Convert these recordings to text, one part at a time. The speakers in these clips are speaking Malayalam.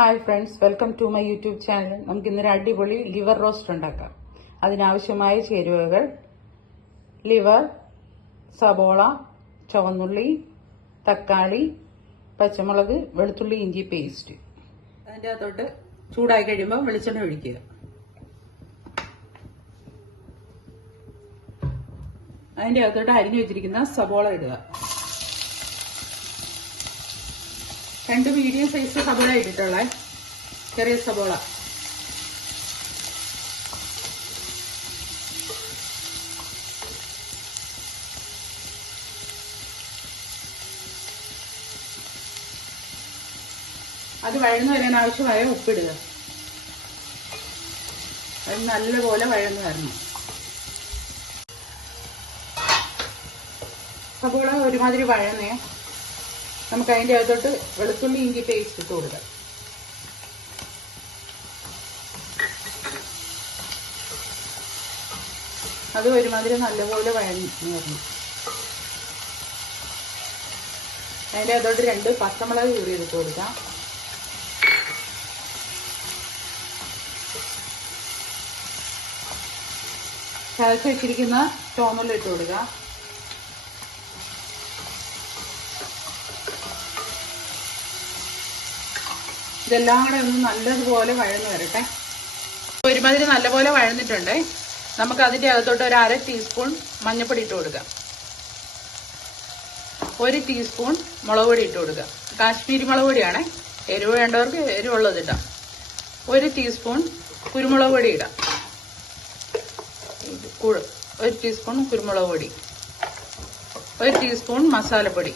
Hi friends, welcome to my YouTube channel. നമുക്ക് ഇന്നൊരു അടിപൊളി ലിവർ റോസ്റ്റ് ഉണ്ടാക്കാം. അതിനാവശ്യമായ ചേരുവകൾ: ലിവർ, സബോള, ചുവന്നുള്ളി, തക്കാളി, പച്ചമുളക്, വെളുത്തുള്ളി, ഇഞ്ചി പേസ്റ്റ്. അതിൻ്റെ അകത്തോട്ട് ചൂടായി കഴിയുമ്പോൾ വെളിച്ചെണ്ണ ഒഴിക്കുക. അതിൻ്റെ അകത്തോട്ട് അരിഞ്ഞു വെച്ചിരിക്കുന്ന സബോള ഇടുക. 2 മീഡിയം സൈസ് സബോള ഇട്ടിട്ടുള്ള ചെറിയ സബോള. അത് വഴന്നു വരാൻ ആവശ്യമായ ഉപ്പിടുക. അത് നല്ലപോലെ വഴന്നു വരണം. സബോള ഒരുമാതിരി വഴന്നേ നമുക്ക് അതിൻ്റെ അകത്തോട്ട് വെളുത്തുള്ളി ഇഞ്ചി പേസ്റ്റ് ഇട്ട് കൊടുക്കാം. അത് ഒരുമാതിരി നല്ലപോലെ വഴന്നു വരണം. അതിൻ്റെ അകത്തോട്ട് 2 പച്ചമുളക് കീറിയിട്ട് കൊടുക്കാം. ചതച്ച് വെച്ചിരിക്കുന്ന ചുവന്നുള്ളി ഇട്ട് കൊടുക്കാം. ഇതെല്ലാം കൂടെ ഒന്ന് നല്ലതുപോലെ വഴന്ന് വരട്ടെ. ഒരുമാതിരി നല്ലപോലെ വഴന്നിട്ടുണ്ട്. നമുക്ക് അതിൻ്റെ അകത്തോട്ട് ഒരു 1/2 ടീസ്പൂൺ മഞ്ഞൾപ്പൊടി ഇട്ട് കൊടുക്കാം. 1 ടീസ്പൂൺ മുളക് പൊടി ഇട്ട് കൊടുക്കുക. കാശ്മീരി മുളക് പൊടിയാണ്. എരിവ് വേണ്ടവർക്ക് എരിവുള്ളത് ഇടാം. 1 ടീസ്പൂൺ കുരുമുളക് പൊടി ഇടാം. 1 ടീസ്പൂൺ കുരുമുളക് പൊടി, 1 ടീസ്പൂൺ മസാലപ്പൊടി.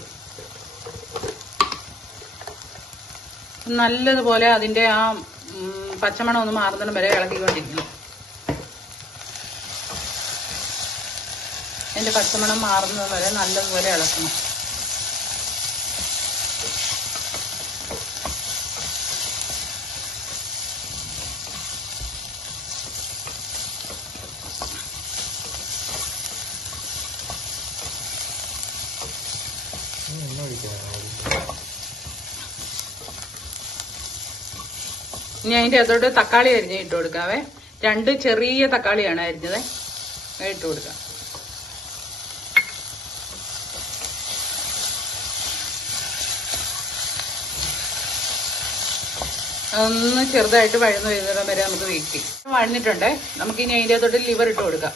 നല്ലതുപോലെ അതിൻ്റെ ആ പച്ചമണം ഒന്ന് മാറുന്നതിന് വരെ ഇളക്കിക്കൊണ്ടിരിക്കണം. അതിൻ്റെ പച്ചമണം മാറുന്നത് വരെ നല്ലതുപോലെ ഇളക്കണം. ഇനി അതിൻ്റെ അകത്തോട്ട് തക്കാളി അരിഞ്ഞ് ഇട്ട് കൊടുക്കാവേ. 2 ചെറിയ തക്കാളിയാണ് അരിഞ്ഞത്, ഇട്ട് കൊടുക്കാം. അതൊന്ന് ചെറുതായിട്ട് വഴന്ന് വരുന്നിടം വരെ നമുക്ക് വെയിറ്റ് ചെയ്യും. വഴന്നിട്ടുണ്ട്. നമുക്കിനി അതിൻ്റെ അകത്തോട്ട് ലിവർ ഇട്ട് കൊടുക്കാം.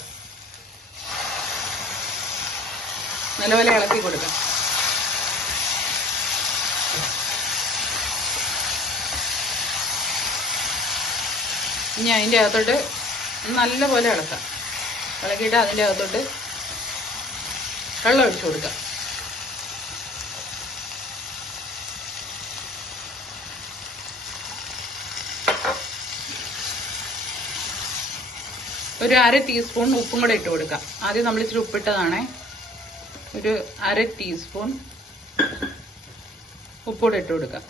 നല്ലപോലെ ഇളക്കി കൊടുക്കാം. ഇനി അതിൻ്റെ അകത്തോട്ട് നല്ലപോലെ ഇളക്കാം. ഇളക്കിയിട്ട് അതിൻ്റെ അകത്തോട്ട് വെള്ളം ഒഴിച്ചു കൊടുക്കാം. ഒരു 1/2 ടീസ്പൂൺ ഉപ്പും കൂടെ ഇട്ട് കൊടുക്കാം. ആദ്യം നമ്മൾ ഇച്ചിരി ഉപ്പിട്ടതാണേ. ഒരു 1/2 ടീസ്പൂൺ ഉപ്പൂടെ ഇട്ട് കൊടുക്കാം.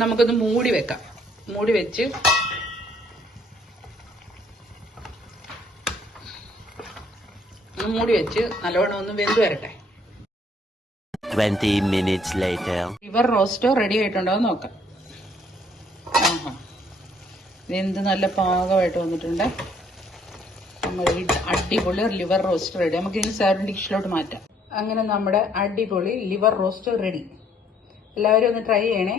നമുക്കൊന്ന് മൂടി വെക്കാം. മൂടി വെച്ച് നല്ലവണ്ണം ഒന്ന് വെന്ത് വരട്ടെ. 20 minutes later. Liver roast ready ആയിട്ടുണ്ടോ എന്ന് നോക്കാം. വെന്ത് നല്ല പാകമായിട്ട് വന്നിട്ടുണ്ട്. നമ്മുടെ അടിപൊളി ലിവർ റോസ്റ്റ് റെഡി. നമുക്ക് ഇനി സെർവിംഗ് ഡിഷിലോട്ട് മാറ്റാം. അങ്ങനെ നമ്മുടെ അടിപൊളി ലിവർ റോസ്റ്റ് റെഡി. എല്ലാവരും ഒന്ന് ട്രൈ ചെയ്യണേ.